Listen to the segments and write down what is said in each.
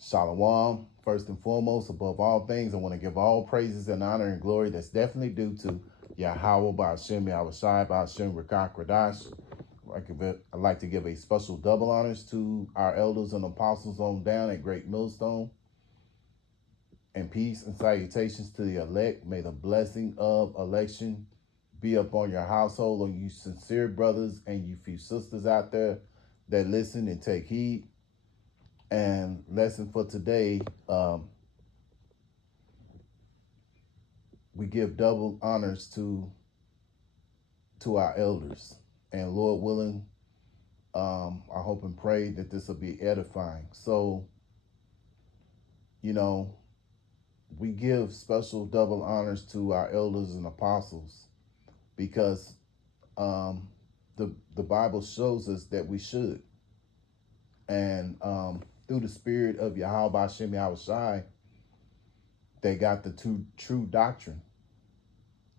Shalom. First and foremost, above all things, I want to give all praises and honor and glory that's definitely due to Yahweh Ba'ashem Yahushai Ba'ashem Rakah Kradash. I'd like to give a special double honors to our elders and apostles on down at Great Millstone. And peace and salutations to the elect. May the blessing of election be upon your household, on you sincere brothers and you few sisters out there that listen and take heed. And lesson for today, we give double honors to our elders. And Lord willing, I hope and pray that this will be edifying. So, we give special double honors to our elders and apostles because the Bible shows us that we should. And through the spirit of Yahweh Ba'ashem Yahushai, they got the true doctrine.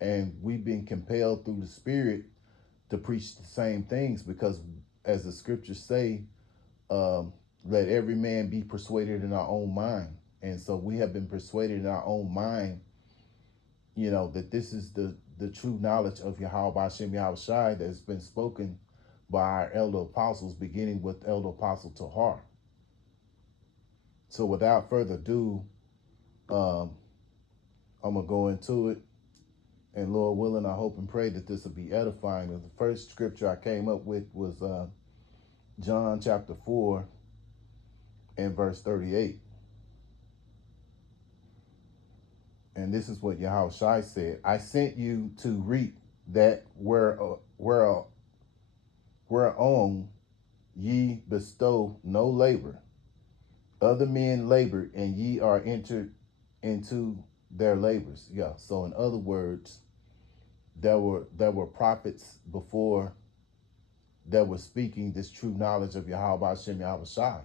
And we've been compelled through the spirit to preach the same things because, as the scriptures say, let every man be persuaded in our own mind. And so we have been persuaded in our own mind, that this is the true knowledge of Yahweh Ba'ashem Yahushai that has been spoken by our elder apostles, beginning with Elder Apostle Tahar. So without further ado, I'm going to go into it. And Lord willing, I hope and pray that this will be edifying. The first scripture I came up with was John chapter 4 and verse 38. And this is what Yahushai said. I sent you to reap that whereon ye bestow no labor. Other men labor, and ye are entered into their labors. Yeah. So in other words, there were prophets before that were speaking this true knowledge of Yahweh Ba'ashem Yahushai,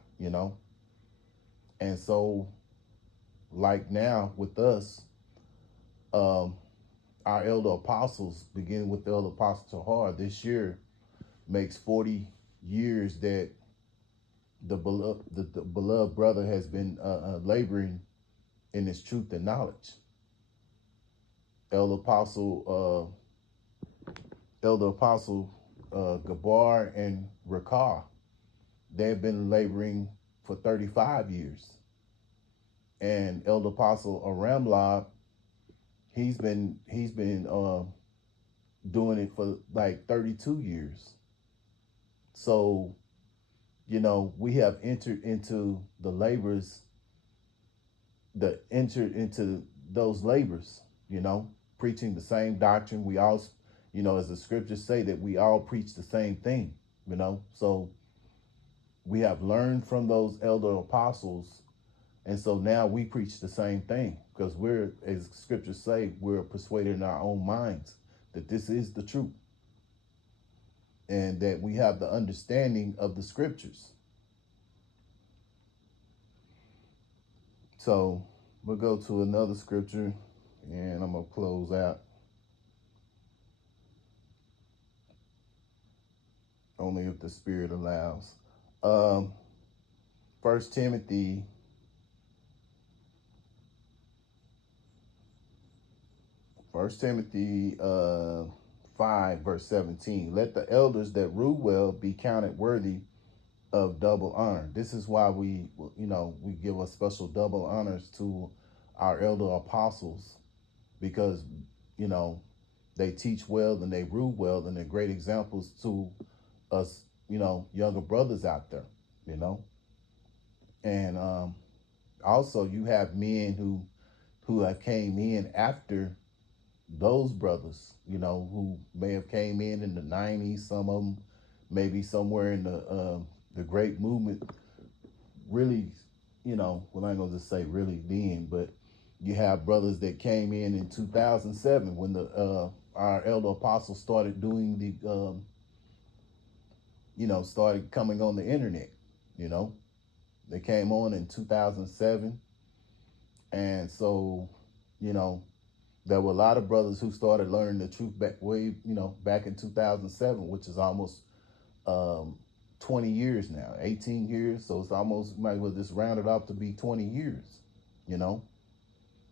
And so, like now with us, our elder apostles, beginning with the elder apostle Tahar, this year makes 40 years that the beloved brother has been laboring in his truth and knowledge. Elder apostle Gabar and Rakah, they've been laboring for 35 years. And Elder Apostle Aramlab, he's been doing it for like 32 years. So, we have entered into those labors, preaching the same doctrine. We all, as the scriptures say, that we all preach the same thing, So we have learned from those elder apostles. And so now we preach the same thing because we're, as scriptures say, we're persuaded in our own minds that this is the truth and that we have the understanding of the scriptures. So we'll go to another scripture and I'm going to close out. Only if the Spirit allows. 1 Timothy 5 verse 17. Let the elders that rule well be counted worthy of double honor. This is why we give a special double honors to our elder apostles because, they teach well and they rule well and they're great examples to us, younger brothers out there, And also you have men who have came in after those brothers, who may have came in the 90s, some of them maybe somewhere in the great movement, really, well, I'm not going to just say really then, but you have brothers that came in 2007 when our elder apostles started doing started coming on the internet, They came on in 2007. And so, there were a lot of brothers who started learning the truth back in 2007, which is almost 20 years now, 18 years. So it's almost, might as well just round it up to be 20 years, you know.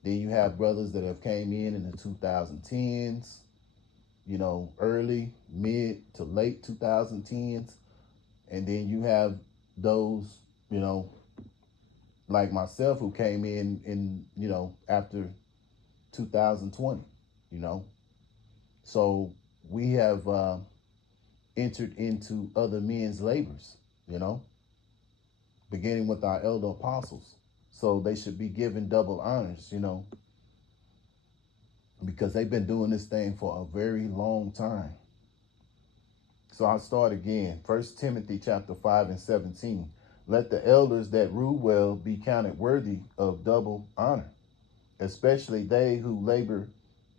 Then you have brothers that have came in the 2010s, you know, early, mid to late 2010s. And then you have those, you know, like myself who came in, you know, after 2020, you know. So we have entered into other men's labors, you know, beginning with our elder apostles. So they should be given double honors, you know, because they've been doing this thing for a very long time. So I'll start again. 1 Timothy chapter 5 and 17. Let the elders that rule well be counted worthy of double honor, especially they who labor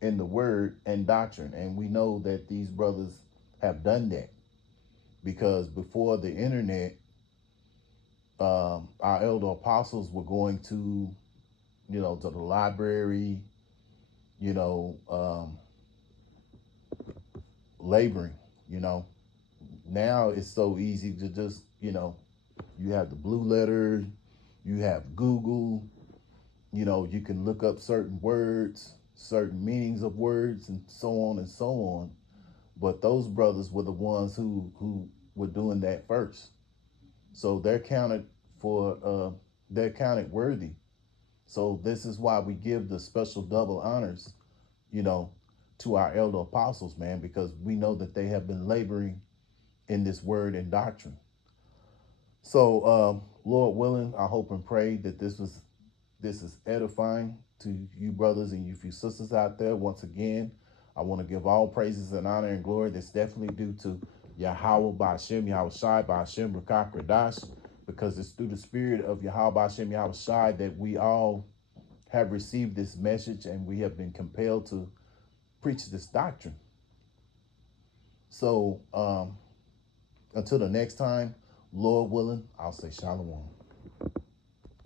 in the word and doctrine. And we know that these brothers have done that, because before the internet, our elder apostles were going to, you know, to the library, you know, laboring, you know. Now it's so easy to just, you know, you have the blue letter, you have Google, you know, you can look up certain words, certain meanings of words, and so on and so on. But those brothers were the ones who were doing that first. So they're counted they're counted worthy. So this is why we give the special double honors, you know, to our elder apostles, man, because we know that they have been laboring in this word and doctrine. So, Lord willing, I hope and pray that this is edifying to you brothers and you few sisters out there. Once again, I want to give all praises and honor and glory that's definitely due to Yahweh Ba'Shem, Yahweh Shai, Ba'Shem, Rakak, Radash, because it's through the spirit of Yahweh Ba'Shem, Yahweh Shai that we all have received this message and we have been compelled to preach this doctrine. So, until the next time, Lord willing, I'll say shalom.